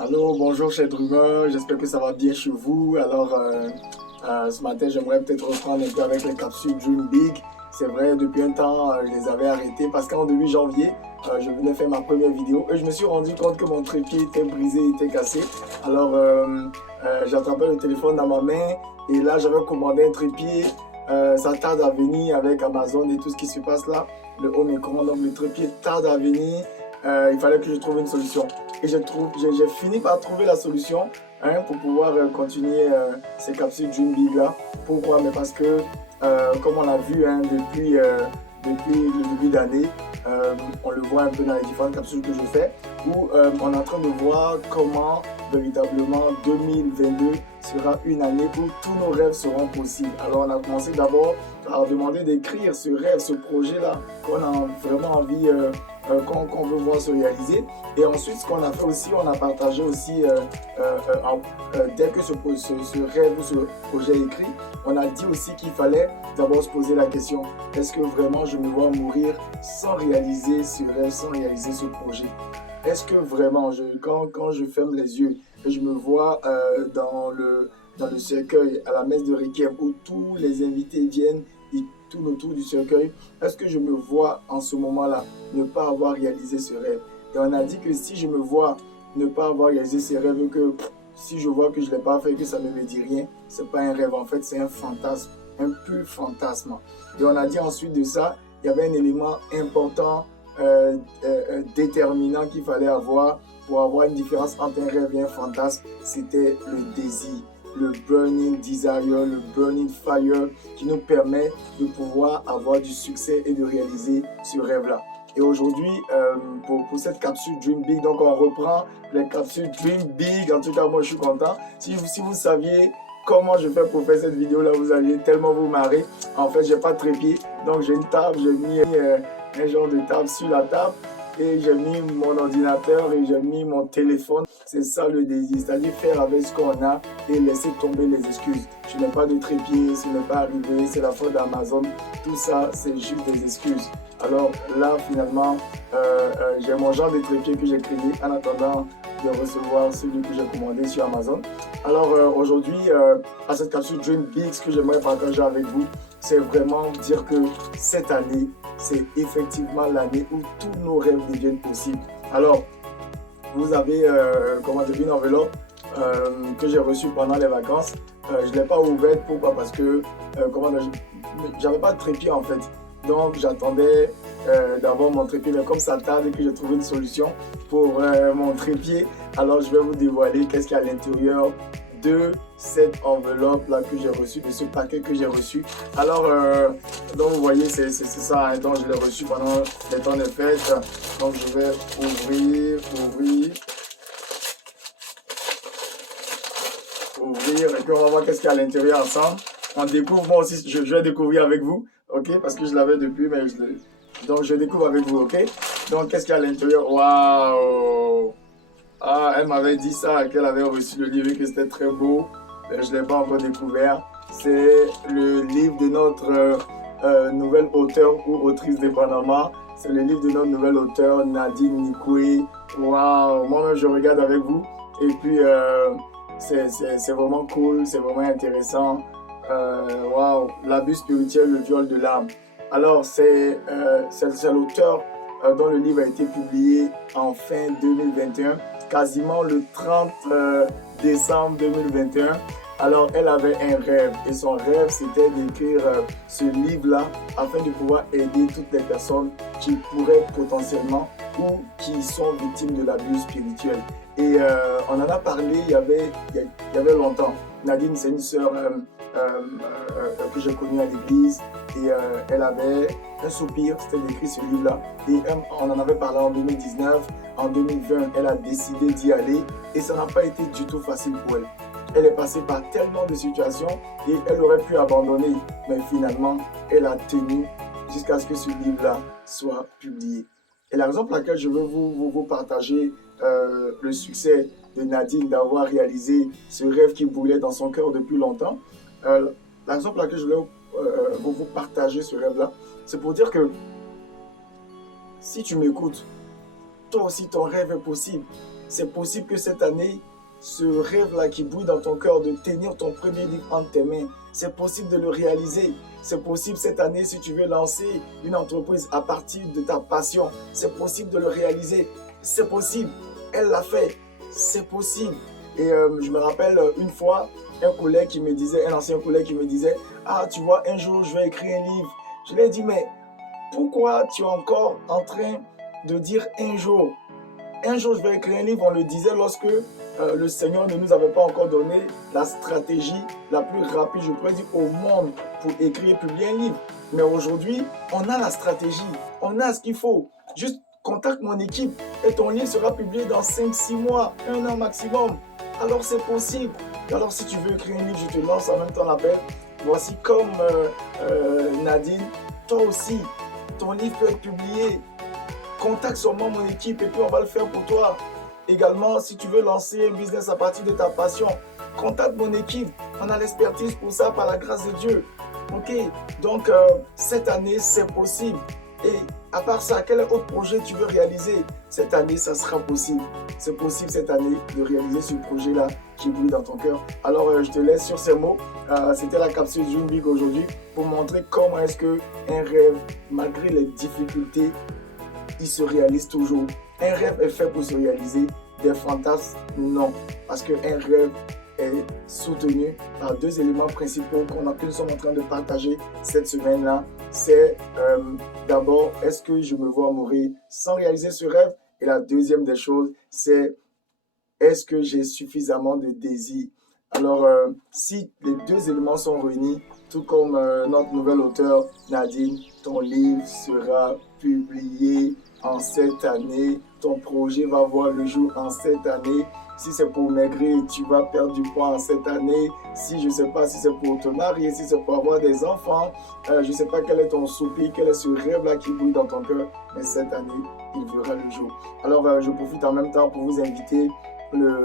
Allô, bonjour chers Drummer, j'espère que ça va bien chez vous. Ce matin, j'aimerais peut-être reprendre un peu avec les capsules Dream Big. C'est vrai, depuis un temps, je les avais arrêtées parce qu'en début janvier, je venais faire ma première vidéo et je me suis rendu compte que mon trépied était brisé, était cassé. J'ai attrapé le téléphone dans ma main et là, j'avais commandé un trépied. Ça tarde à venir avec Amazon et tout ce qui se passe là. Le home écran, donc le trépied tarde à venir. Il fallait que je trouve une solution. Et j'ai fini par trouver la solution pour pouvoir continuer ces capsules Dream Big là. Pourquoi? Mais parce que, comme on l'a vu depuis le début d'année, on le voit un peu dans les différentes capsules que je fais, où on est en train de voir comment véritablement 2022 sera une année où tous nos rêves seront possibles. Alors on a commencé d'abord par demander d'écrire ce rêve, ce projet-là qu'on a vraiment envie, qu'on veut voir se réaliser. Et ensuite, ce qu'on a fait aussi, on a partagé aussi, dès que ce rêve ou ce projet est écrit, on a dit aussi qu'il fallait d'abord se poser la question, est-ce que vraiment je me vois mourir sans réaliser ce rêve, sans réaliser ce projet? Est-ce que vraiment, quand je ferme les yeux et je me vois dans le cercueil, à la messe de Requiem, où tous les invités viennent, ils tournent autour du cercueil, est-ce que je me vois en ce moment-là ne pas avoir réalisé ce rêve? Et on a dit que si je me vois ne pas avoir réalisé ce rêve, et que si je vois que je ne l'ai pas fait, que ça ne me dit rien, ce n'est pas un rêve, en fait, c'est un fantasme, un pur fantasme. Et on a dit ensuite de ça, il y avait un élément important, déterminant qu'il fallait avoir pour avoir une différence entre un rêve et un fantasme, c'était le désir, le burning desire, le burning fire qui nous permet de pouvoir avoir du succès et de réaliser ce rêve-là. Et aujourd'hui, pour cette capsule Dream Big, donc on reprend les capsules Dream Big. En tout cas, moi je suis content. Si vous saviez comment je fais pour faire cette vidéo-là, vous alliez tellement vous marrer. En fait, j'ai pas de trépied, donc j'ai une table, j'ai mis un genre de table sur la table et j'ai mis mon ordinateur et j'ai mis mon téléphone. C'est ça le désir, c'est-à-dire faire avec ce qu'on a et laisser tomber les excuses. Je n'ai pas de trépied, ce n'est pas arrivé, c'est la faute d'Amazon. Tout ça, c'est juste des excuses. Alors là, finalement, j'ai mon genre de trépied que j'ai créé en attendant de recevoir celui que j'ai commandé sur Amazon. Alors aujourd'hui, à cette capsule Dream Big, ce que j'aimerais partager avec vous, c'est vraiment dire que cette année, c'est effectivement l'année où tous nos rêves deviennent possibles. Alors, vous avez une enveloppe que j'ai reçue pendant les vacances. Je ne l'ai pas ouverte, pourquoi? Parce que j'avais pas de trépied en fait. Donc j'attendais d'avoir mon trépied, mais comme ça tarde et que j'ai trouvé une solution pour mon trépied, alors je vais vous dévoiler qu'est-ce qu'il y a à l'intérieur de cette enveloppe là que j'ai reçue, de ce paquet que j'ai reçu. Alors donc vous voyez c'est ça, hein, donc je l'ai reçu pendant les temps de fête. Donc je vais ouvrir et puis on va voir qu'est-ce qu'il y a à l'intérieur ensemble. On découvre, moi aussi je vais découvrir avec vous, ok, parce que je l'avais depuis, mais donc je découvre avec vous, ok. Donc qu'est-ce qu'il y a à l'intérieur? Waouh! Ah, elle m'avait dit ça, qu'elle avait reçu le livre et que c'était très beau. Mais je ne l'ai pas encore découvert. C'est le livre de notre nouvelle auteure ou autrice de Panama. C'est le livre de notre nouvelle auteure, Nadine Nikoué. Waouh! Moi-même, je regarde avec vous. Et puis, c'est vraiment cool, c'est vraiment intéressant. Waouh! L'abus spirituel, le viol de l'âme. Alors, c'est l'auteur dont le livre a été publié en fin 2021, quasiment le 30 décembre 2021. Alors, elle avait un rêve et son rêve, c'était d'écrire ce livre-là afin de pouvoir aider toutes les personnes qui pourraient potentiellement ou qui sont victimes de l'abus spirituel. Et on en a parlé il y avait longtemps. Nadine, c'est une sœur que j'ai connue à l'église et elle avait un soupir, c'était d'écrire ce livre-là. Et on en avait parlé en 2019. En 2020, elle a décidé d'y aller et ça n'a pas été du tout facile pour elle. Elle est passée par tellement de situations et elle aurait pu abandonner. Mais finalement, elle a tenu jusqu'à ce que ce livre-là soit publié. Et la raison pour laquelle je veux vous partager le succès de Nadine d'avoir réalisé ce rêve qui brûlait dans son cœur depuis longtemps, la raison pour laquelle je voulais vous partager ce rêve-là, c'est pour dire que si tu m'écoutes, toi aussi ton rêve est possible. C'est possible que cette année, ce rêve-là qui brûle dans ton cœur de tenir ton premier livre entre tes mains, c'est possible de le réaliser. C'est possible cette année, si tu veux lancer une entreprise à partir de ta passion, c'est possible de le réaliser. C'est possible. Elle l'a fait. C'est possible. Et je me rappelle une fois, un ancien collègue qui me disait, ah, tu vois, un jour, je vais écrire un livre. Je lui ai dit, mais pourquoi tu es encore en train de dire un jour? Un jour, je vais écrire un livre. On le disait lorsque le Seigneur ne nous avait pas encore donné la stratégie la plus rapide, je pourrais dire, au monde pour écrire et publier un livre. Mais aujourd'hui, on a la stratégie, on a ce qu'il faut. Juste contacte mon équipe et ton livre sera publié dans 5-6 mois, 1 an maximum. Alors c'est possible. Alors si tu veux écrire un livre, je te lance en même temps l'appel. Voici comme Nadine, toi aussi, ton livre peut être publié. Contacte seulement mon équipe et puis on va le faire pour toi. Également, si tu veux lancer un business à partir de ta passion, contacte mon équipe. On a l'expertise pour ça par la grâce de Dieu. Ok, donc cette année, c'est possible. Et à part ça, quel autre projet tu veux réaliser? Cette année, ça sera possible. C'est possible cette année de réaliser ce projet-là qui brûle dans ton cœur. Alors, je te laisse sur ces mots. C'était la capsule Dream Big aujourd'hui pour montrer comment est-ce qu'un rêve, malgré les difficultés, il se réalise toujours. Un rêve est fait pour se réaliser. Des fantasmes, non. Parce qu'un rêve est soutenu par 2 éléments principaux que nous sommes en train de partager cette semaine-là. C'est d'abord, est-ce que je me vois mourir sans réaliser ce rêve? Et la deuxième des choses, c'est est-ce que j'ai suffisamment de désir? Alors, si les 2 éléments sont réunis, tout comme notre nouvelle auteure Nadine, ton livre sera publié en cette année. Ton projet va voir le jour en cette année. Si c'est pour maigrir, tu vas perdre du poids en cette année. Si je ne sais pas si c'est pour te marier, si c'est pour avoir des enfants, je ne sais pas quel est ton soupir, quel est ce rêve-là qui brûle dans ton cœur. Mais cette année, il verra le jour. Alors, je profite en même temps pour vous inviter le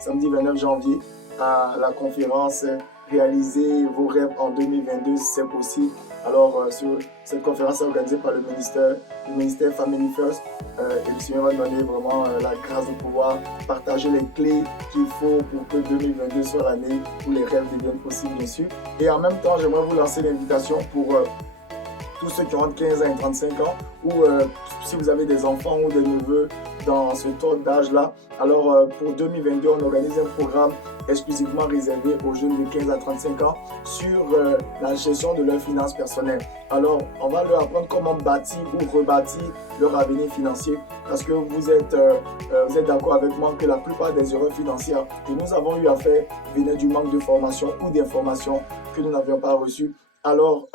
samedi 29 janvier à la conférence Réaliser vos rêves en 2022 si c'est possible. Alors, cette conférence est organisée par le ministère Family First. Et le Seigneur va donner vraiment la grâce de pouvoir partager les clés qu'il faut pour que 2022 soit l'année où les rêves deviennent possibles, bien sûr. Et en même temps, j'aimerais vous lancer l'invitation pour tous ceux qui ont entre 15 ans et 35 ans, ou si vous avez des enfants ou des neveux dans ce taux d'âge-là. Alors, pour 2022, on organise un programme exclusivement réservé aux jeunes de 15 à 35 ans sur la gestion de leurs finances personnelles. Alors, on va leur apprendre comment bâtir ou rebâtir leur avenir financier, parce que vous êtes d'accord avec moi que la plupart des erreurs financières que nous avons eu à faire venaient du manque de formation ou d'informations que nous n'avions pas reçues. Alors,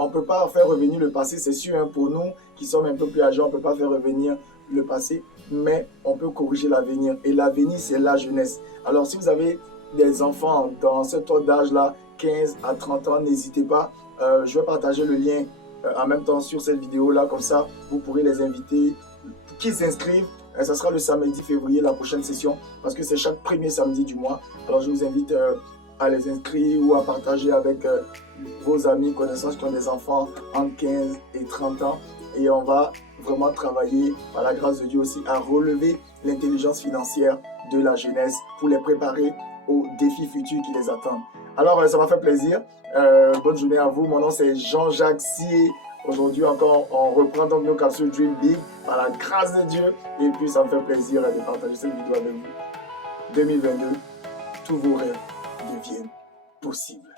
on ne peut pas faire revenir le passé, c'est sûr, hein, pour nous qui sommes un peu plus âgés, on ne peut pas faire revenir le passé, mais on peut corriger l'avenir. Et l'avenir, c'est la jeunesse. Alors, si vous avez des enfants dans ce taux d'âge-là, 15 à 30 ans, n'hésitez pas. Je vais partager le lien en même temps sur cette vidéo-là, comme ça, vous pourrez les inviter, qu'ils s'inscrivent. Ça sera le samedi février, la prochaine session, parce que c'est chaque premier samedi du mois. Alors, je vous invite à les inscrire ou à partager avec vos amis, connaissances qui ont des enfants entre 15 et 30 ans. Et on va vraiment travailler, par la grâce de Dieu aussi, à relever l'intelligence financière de la jeunesse pour les préparer aux défis futurs qui les attendent. Alors, ça m'a fait plaisir. Bonne journée à vous. Mon nom, c'est Jean-Jacques Sier. Aujourd'hui encore, on reprend donc nos capsules Dream Big par la grâce de Dieu. Et puis, ça me fait plaisir de partager cette vidéo avec vous. 2022, tous vos rêves deviennent possibles.